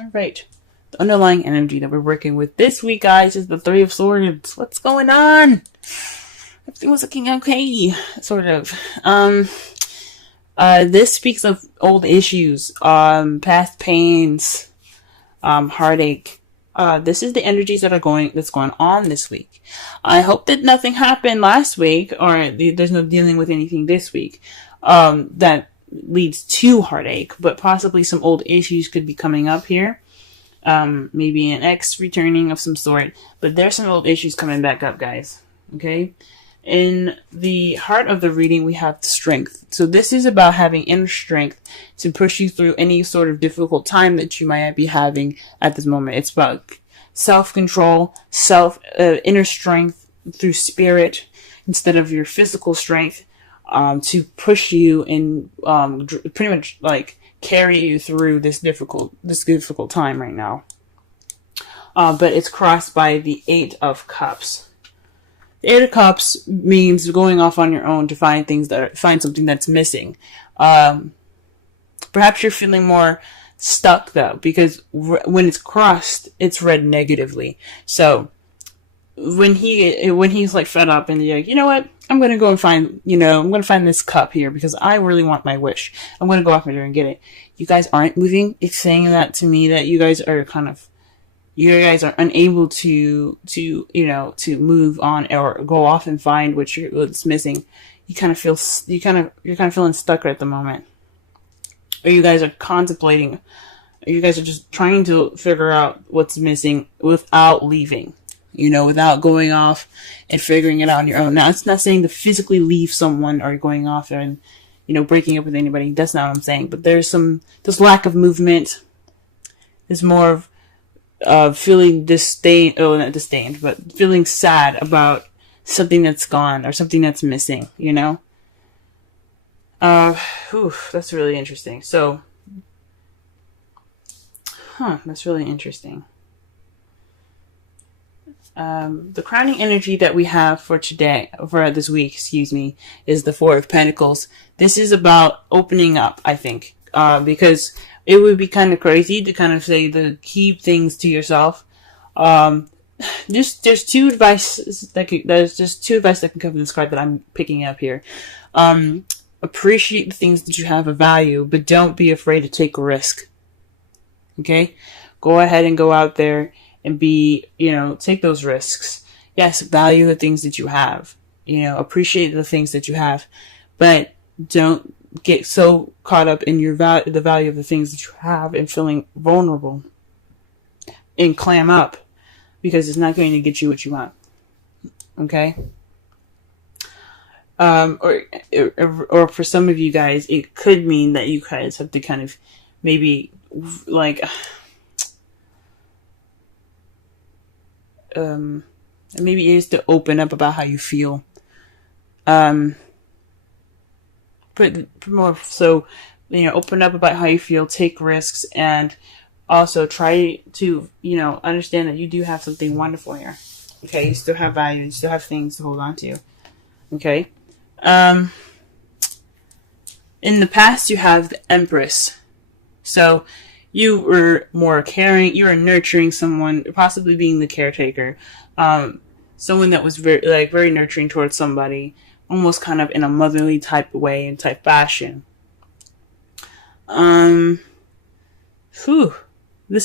All right. The underlying energy that we're working with this week, guys, is the Three of Swords. What's going on? Everything was looking okay, sort of. This speaks of old issues, past pains, heartache. This is the energies that's going on this week. I hope that nothing happened last week, or there's no dealing with anything this week, that leads to heartache, but possibly some old issues could be coming up here. Maybe an ex returning of some sort, but there's some old issues coming back up, guys. Okay. In the heart of the reading, we have strength. So this is about having inner strength to push you through any sort of difficult time that you might be having at this moment. It's about self-control, inner strength through spirit instead of your physical strength, to push you and pretty much like carry you through this difficult time right now. But it's crossed by the Eight of Cups. The Eight of Cups means going off on your own to find something that's missing. Perhaps you're feeling more stuck though, because when it's crossed, it's read negatively. So when he's like fed up and you're like, you know what? I'm going to go and find this cup here because I really want my wish. I'm going to go off there and get it. You guys aren't moving. It's saying that to me that you guys are unable to move on or go off and find what's missing. You're kind of feeling stuck at the moment. Or you guys are contemplating, or you guys are just trying to figure out what's missing without leaving. Without going off and figuring it out on your own. Now, it's not saying to physically leave someone or going off and, breaking up with anybody. That's not what I'm saying. But there's lack of movement. There's more of feeling not disdained, but feeling sad about something that's gone or something that's missing, That's really interesting. So, that's really interesting. The crowning energy that we have for this week, is the Four of Pentacles. This is about opening up, I think, because it would be kind of crazy to kind of say to keep things to yourself. There's two advice that can come from this card that I'm picking up here. Appreciate the things that you have of value, but don't be afraid to take a risk. Okay? Go ahead and go out there and take those risks. Yes, value the things that you have. Appreciate the things that you have, but don't get so caught up in the value of the things that you have and feeling vulnerable and clam up, because it's not going to get you what you want. Okay? Or for some of you guys, it could mean that you guys have to kind of maybe maybe it is to open up about how you feel. But more so, open up about how you feel, take risks, and also try to, understand that you do have something wonderful here. Okay, you still have value, you still have things to hold on to. Okay. In the past, you have the Empress. So you were more caring, you were nurturing someone, possibly being the caretaker. Someone that was very nurturing towards somebody, almost kind of in a motherly type way and type fashion. This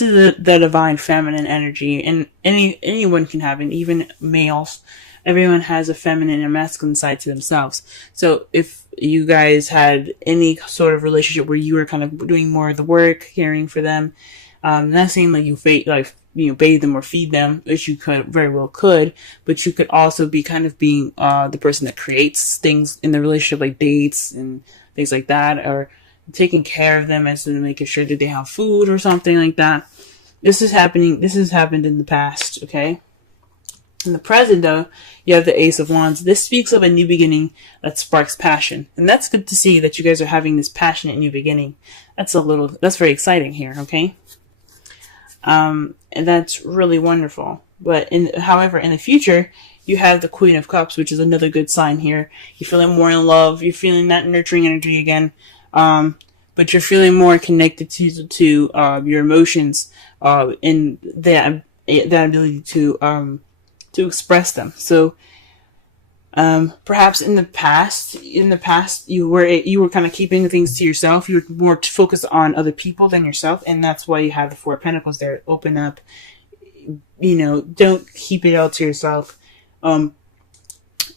is the divine feminine energy, and anyone can have it, even males. Everyone has a feminine and masculine side to themselves. So if you guys had any sort of relationship where you were kind of doing more of the work, caring for them, not saying like you bathe them or feed them, which you very well could, but you could also be kind of being the person that creates things in the relationship, like dates and things like that, or taking care of them as in making sure that they have food or something like that. This has happened in the past, okay? In the present, though, you have the Ace of Wands. This speaks of a new beginning that sparks passion. And that's good to see that you guys are having this passionate new beginning. That's very exciting here, okay? And that's really wonderful. But however, in the future, you have the Queen of Cups, which is another good sign here. You're feeling more in love. You're feeling that nurturing energy again. but you're feeling more connected to your emotions, and that ability to express them. So perhaps in the past you were kind of keeping things to yourself. You were more focused on other people than yourself, and that's why you have the Four of Pentacles there. Open up, don't keep it all to yourself.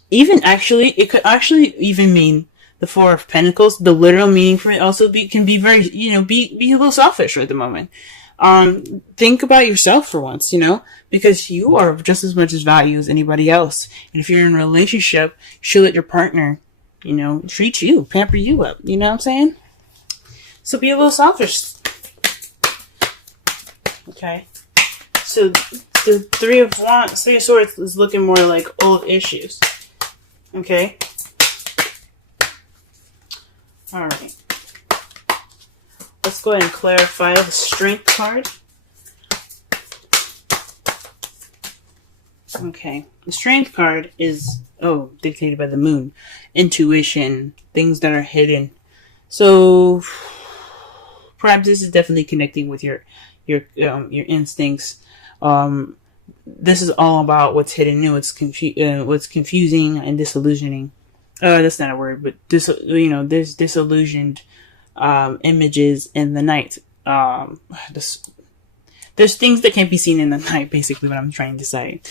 Even actually, it could actually even mean the Four of Pentacles. The literal meaning for it also can be very, be a little selfish at the moment. Think about yourself for once, because you are just as much as value as anybody else. And if you're in a relationship, you should let your partner, treat you, pamper you up. You know what I'm saying? So be a little selfish. Okay. So the Three of Swords is looking more like old issues. Okay. All right. Let's go ahead and clarify the Strength card. Okay. The Strength card is, dictated by the moon. Intuition. Things that are hidden. So, perhaps this is definitely connecting with your instincts. This is all about what's hidden and what's confusing and disillusioning. That's not a word, but there's disillusioned images in the night. There's things that can't be seen in the night, basically what I'm trying to say.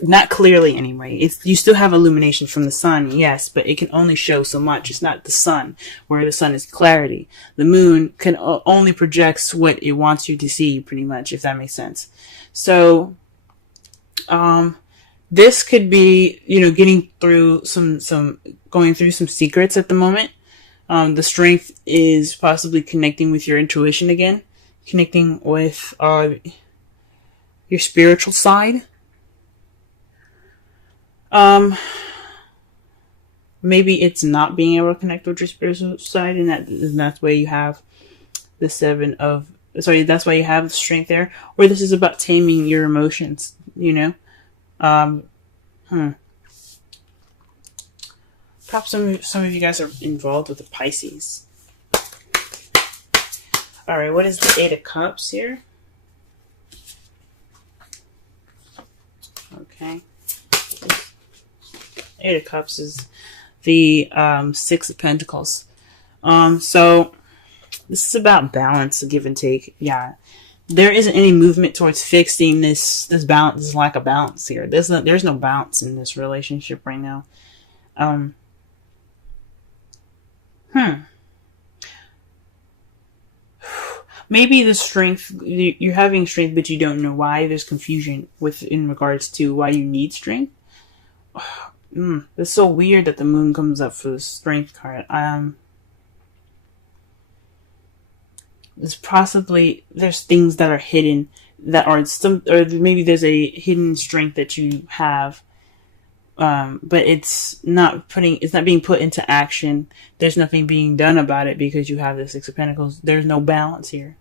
Not clearly anyway. You still have illumination from the sun, yes, but it can only show so much. It's not the sun, where the sun is clarity. The moon can only projects what it wants you to see, pretty much, if that makes sense. So, this could be, getting through going through some secrets at the moment. The Strength is possibly connecting with your intuition again, connecting with your spiritual side. Maybe it's not being able to connect with your spiritual side, and that's why you have the that's why you have the Strength there. Or this is about taming your emotions, Perhaps some of you guys are involved with the Pisces. Alright, what is the Eight of Cups here? Okay. Eight of Cups is the Six of Pentacles. So this is about balance, give and take. Yeah. There isn't any movement towards fixing this balance, this lack of balance here. There's no balance in this relationship right now. Maybe the Strength, you're having Strength, but you don't know why. There's confusion in regards to why you need Strength. It's so weird that the moon comes up for the Strength card. There's things that are hidden that are or maybe there's a hidden strength that you have, but it's not being put into action. There's nothing being done about it because you have the Six of Pentacles. There's no balance here.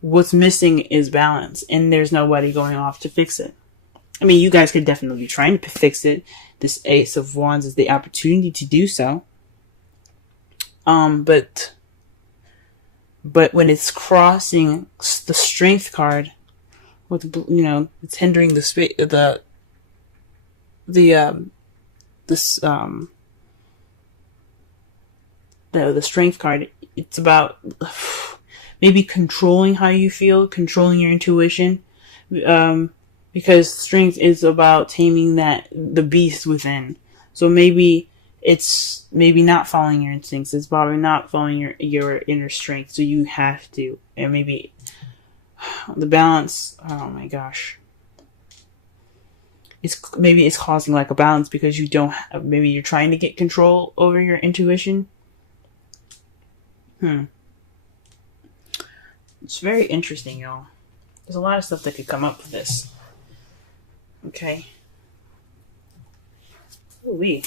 What's missing is balance, and there's nobody going off to fix it. I mean, you guys could definitely be trying to fix it. This Ace of Wands is the opportunity to do so. But when it's crossing the Strength card, with it's hindering the Strength card. It's about maybe controlling how you feel, controlling your intuition, because Strength is about taming the beast within. So maybe it's not following your instincts. It's probably not following your inner strength. So you have to, and maybe the balance. Oh my gosh. Maybe it's causing lack of balance because you don't have, maybe you're trying to get control over your intuition. It's very interesting, y'all. There's a lot of stuff that could come up with this. Okay. Ooh-wee.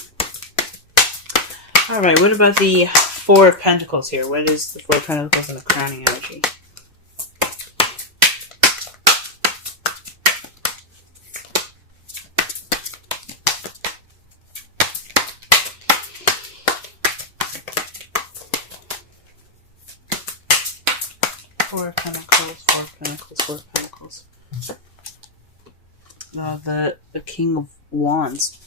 Alright, what about the Four of Pentacles here? What is the Four of Pentacles and the crowning energy? Four of Pentacles, Four of Pentacles, Four of Pentacles. The King of Wands.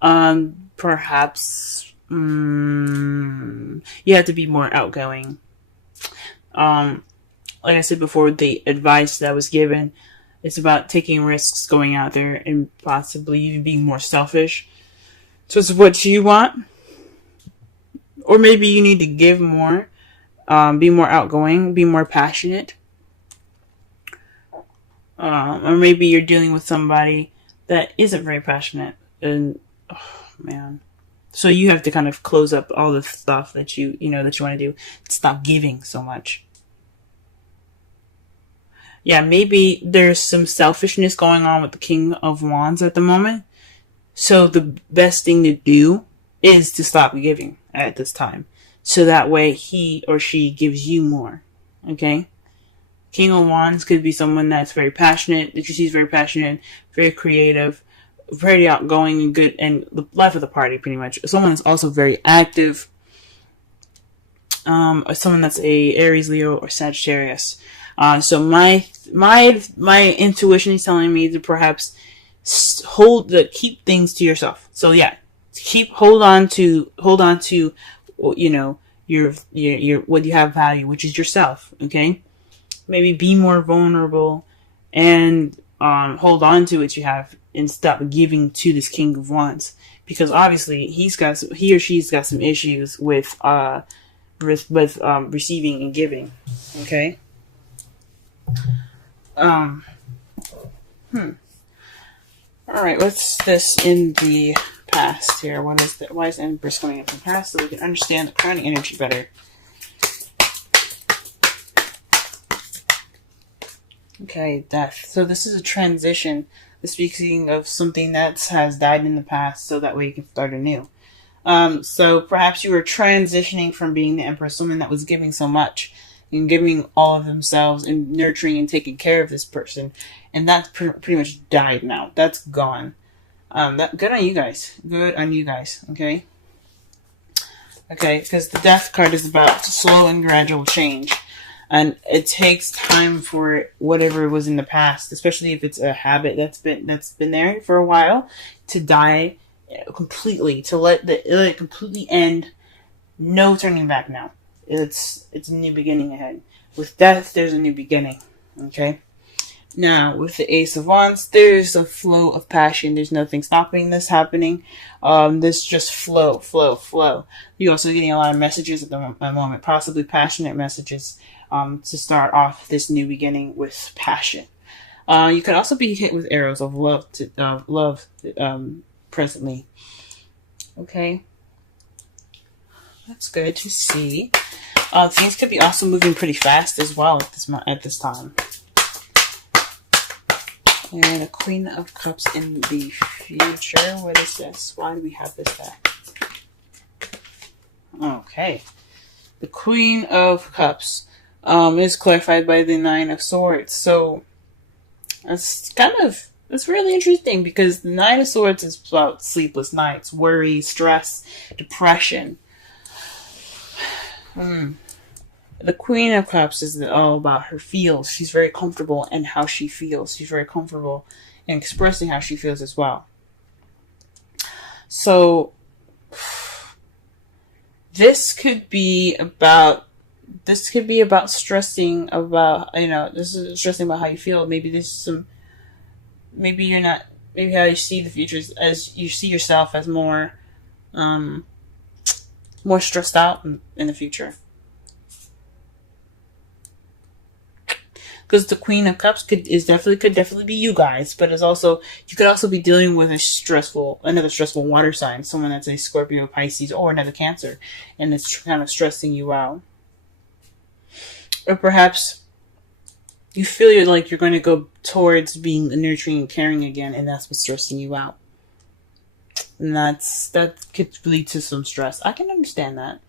Perhaps you have to be more outgoing. Like I said before, the advice that was given, it's about taking risks, going out there, and possibly even being more selfish. So it's what you want. Or maybe you need to give more, be more outgoing, be more passionate. Or maybe you're dealing with somebody that isn't very passionate. And, oh man. So you have to kind of close up all the stuff that you want to do. Stop giving so much. Yeah, maybe there's some selfishness going on with the King of Wands at the moment. So the best thing to do is to stop giving at this time. So that way he or she gives you more. Okay? King of Wands could be someone that's very passionate, that you see is very passionate, very creative, very outgoing and good, and the life of the party pretty much. Someone that's also very active. Or someone that's a Aries, Leo, or Sagittarius. So my intuition is telling me to perhaps keep things to yourself. So yeah, hold on to your what you have value, which is yourself. Okay, maybe be more vulnerable and hold on to what you have and stop giving to this King of Wands, because obviously he or she's got some issues with receiving and giving. Okay. Alright, what's this in the past here? Why is Empress coming up in the past so we can understand the crowning energy better? Okay, death. So this is a transition. Speaking of something that has died in the past, so that way you can start anew. So perhaps you were transitioning from being the Empress, someone that was giving so much and giving all of themselves and nurturing and taking care of this person, and that's pretty much died now. That's gone. Good on you guys. Good on you guys. Okay. Okay, because the Death card is about slow and gradual change, and it takes time for whatever was in the past, especially if it's a habit that's been there for a while, to die completely, to let it completely end. No turning back now. It's a new beginning ahead. With Death, there's a new beginning. Okay. Now, with the Ace of Wands, there's a flow of passion. There's nothing stopping this happening. This just flow. You're also getting a lot of messages at the moment, possibly passionate messages, to start off this new beginning with passion. You could also be hit with arrows of love, presently. Okay. That's good to see. Things could be also moving pretty fast as well at this time. And a Queen of Cups in the future. What is this? Why do we have this back? Okay. The Queen of Cups is clarified by the Nine of Swords. So that's really interesting, because the Nine of Swords is about sleepless nights, worry, stress, depression. The Queen of Cups is all about her feels. She's very comfortable in how she feels. She's very comfortable in expressing how she feels as well. So this could be about stressing about, this is stressing about how you feel. Maybe how you see the future as you see yourself as more stressed out in the future. Because the Queen of Cups could definitely be you guys, but you could also be dealing with another stressful water sign, someone that's a Scorpio, Pisces, or another Cancer, and it's kind of stressing you out. Or perhaps you feel like you're going to go towards being nurturing and caring again, and that's what's stressing you out. And that could lead to some stress. I can understand that.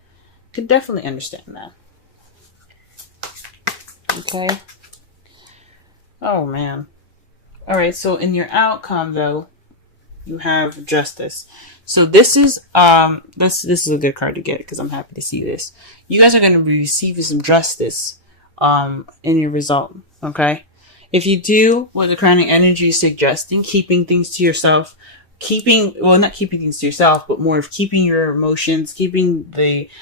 Could definitely understand that. Okay. Oh, man. Alright, so in your outcome, though, you have Justice. So this is a good card to get, because I'm happy to see this. You guys are going to be receiving some justice in your result. Okay. If you do what the crowning energy is suggesting, keeping things to yourself, not keeping things to yourself, but more of keeping your emotions, keeping keep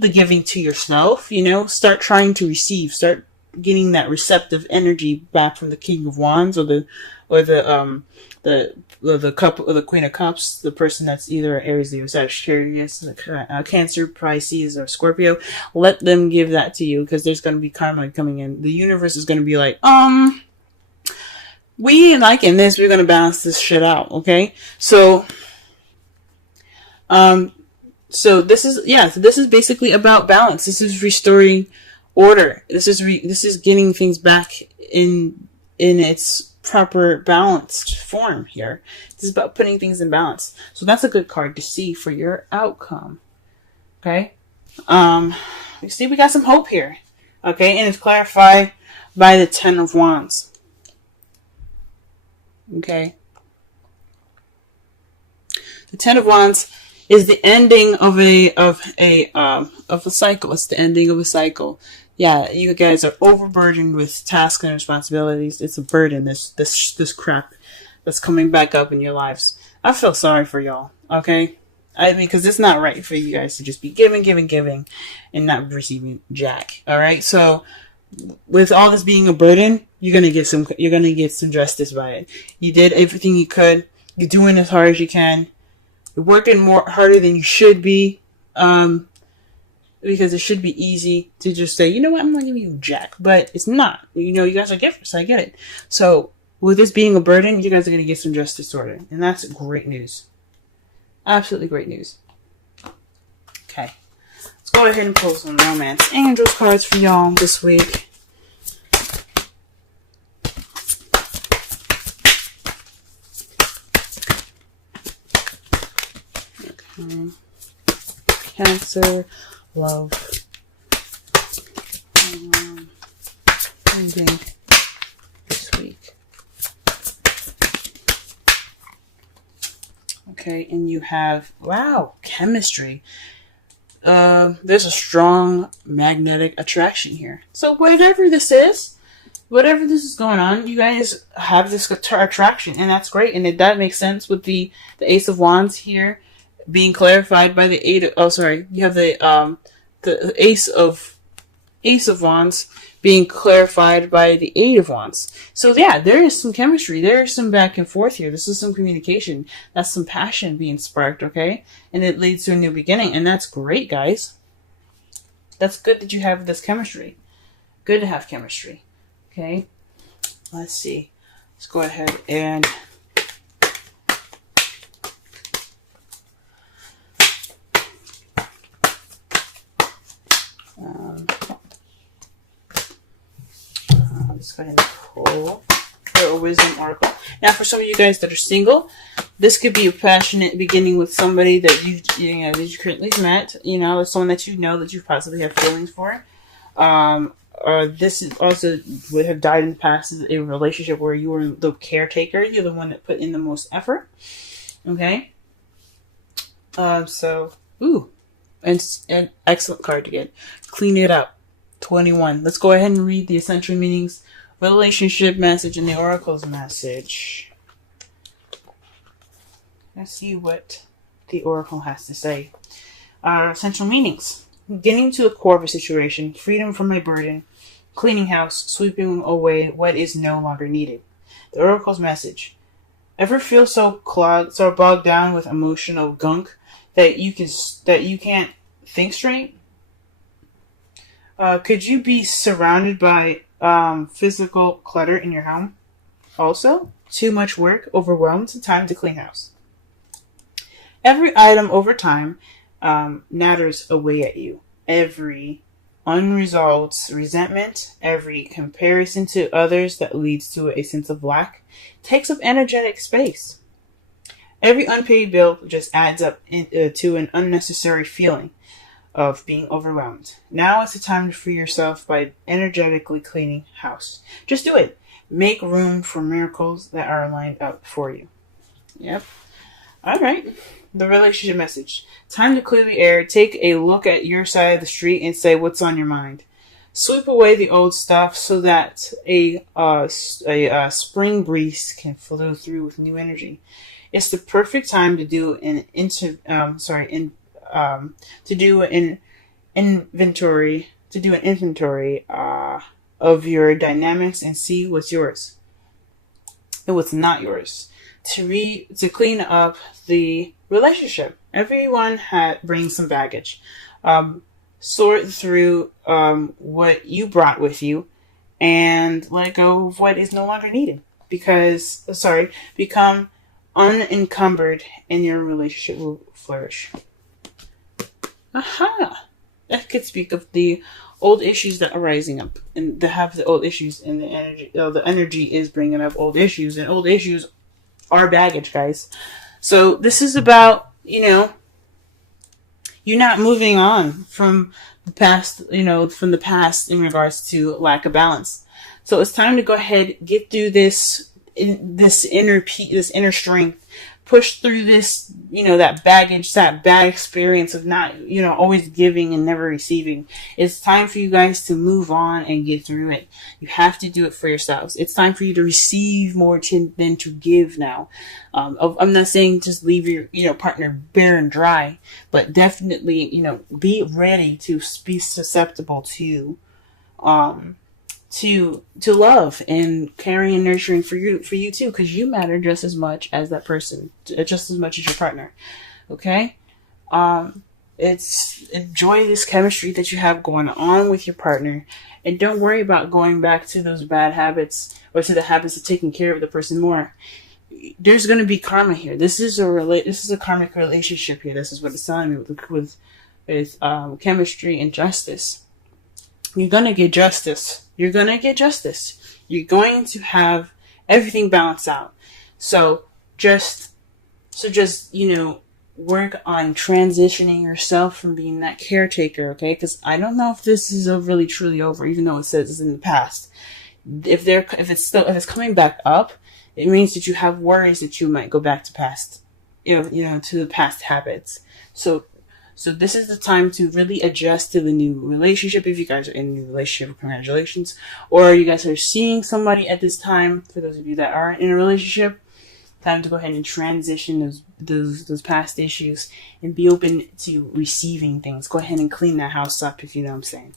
the giving to yourself, start trying to receive, start getting that receptive energy back from the King of Wands or the Queen of Cups, the person that's either Aries, Leo, Sagittarius, Cancer, Pisces, or Scorpio. Let them give that to you, because there's going to be karma coming in. The universe is going to be like, we ain't liking this. We're going to balance this shit out. Okay. So this is basically about balance. This is restoring order. This is getting things back in its proper balanced form here. This is about putting things in balance. So that's a good card to see for your outcome. Okay. You see, we got some hope here. Okay. And it's clarified by the 10 of Wands. Okay. The 10 of Wands is the ending of a cycle. It's the ending of a cycle. Yeah, you guys are overburdened with tasks and responsibilities. It's a burden, this crap that's coming back up in your lives. I feel sorry for y'all, okay? Because it's not right for you guys to just be giving, and not receiving jack. All right. So with all this being a burden, you're gonna get some justice by it. You did everything you could. You're doing as hard as you can. You're working harder than you should be. Because it should be easy to just say, you know what, I'm not giving you jack. But it's not. You guys are givers. I get it. So with this being a burden, you guys are going to get some justice sorted. And that's great news. Absolutely great news. Okay. Let's go ahead and pull some Romance Angels cards for y'all this week. Okay. Cancer. Love. Ending this week. Okay, and you have, wow, chemistry. There's a strong magnetic attraction here. So whatever this is going on, you guys have this attraction, and that's great, and that makes sense with the Ace of Wands here being clarified by the you have the Ace of Wands being clarified by the Eight of Wands. So yeah, there is some chemistry. There is some back and forth here. This is some communication. That's some passion being sparked, okay? And it leads to a new beginning, and that's great, guys. That's good that you have this chemistry. Good to have chemistry. Okay? Let's see. Let's go ahead and let's go ahead and pull a wisdom oracle. Now, for some of you guys that are single, this could be a passionate beginning with somebody that you currently met. Or someone that that you possibly have feelings for. Or this is also would have died in the past as a relationship where you were the caretaker. You're the one that put in the most effort. Okay. An excellent card to get. Clean it up. 21. Let's go ahead and read the essential meanings, relationship message, and the oracle's message. Let's see what the oracle has to say. Essential meanings. Getting to the core of a situation, freedom from a burden, cleaning house, sweeping away what is no longer needed. The oracle's message. Ever feel so bogged down with emotional gunk that you can't think straight? Could you be surrounded by physical clutter in your home? Also, too much work, overwhelmed, time to clean house. Every item over time natters away at you. Every unresolved resentment, every comparison to others that leads to a sense of lack takes up energetic space. Every unpaid bill just adds up to an unnecessary feeling of being overwhelmed. Now is the time to free yourself by energetically cleaning house. Just do it. Make room for miracles that are lined up for you. Yep. All right. the relationship message. Time to clear the air. Take a look at your side of the street and say what's on your mind. Sweep away the old stuff so that a spring breeze can flow through with new energy. It's the perfect time to do an inventory of your dynamics and see what's yours and what's not yours. To clean up the relationship. Everyone brings some baggage. Sort through what you brought with you and let go of what is no longer needed. Become unencumbered and your relationship will flourish. Aha! That could speak of the old issues that are rising up and the old issues and the energy. The energy is bringing up old issues, and old issues are baggage, guys. So this is about, you're not moving on from the past, from the past in regards to lack of balance. So it's time to go ahead, get through this inner strength, push through this, that baggage, that bad experience of not, always giving and never receiving. It's time for you guys to move on and get through it. You have to do it for yourselves. It's time for you to receive more than to give now. I'm not saying just leave your, partner bare and dry, but definitely, be ready to be susceptible to love and caring and nurturing for you too, because you matter just as much as that person, just as much as your partner. Okay? Enjoy this chemistry that you have going on with your partner, and don't worry about going back to those bad habits or to the habits of taking care of the person more. There's going to be karma here. This is a karmic relationship here. This is what it's telling me with chemistry and justice. You're going to get justice. You're going to get justice. You're going to have everything balanced out. So just, work on transitioning yourself from being that caretaker, okay? Because I don't know if this is really truly over, even though it says it's in the past. If it's coming back up, it means that you have worries that you might go back to past, to the past habits. So this is the time to really adjust to the new relationship. If you guys are in a new relationship, congratulations. Or you guys are seeing somebody at this time, for those of you that are in a relationship, time to go ahead and transition those past issues and be open to receiving things. Go ahead and clean that house up, if you know what I'm saying.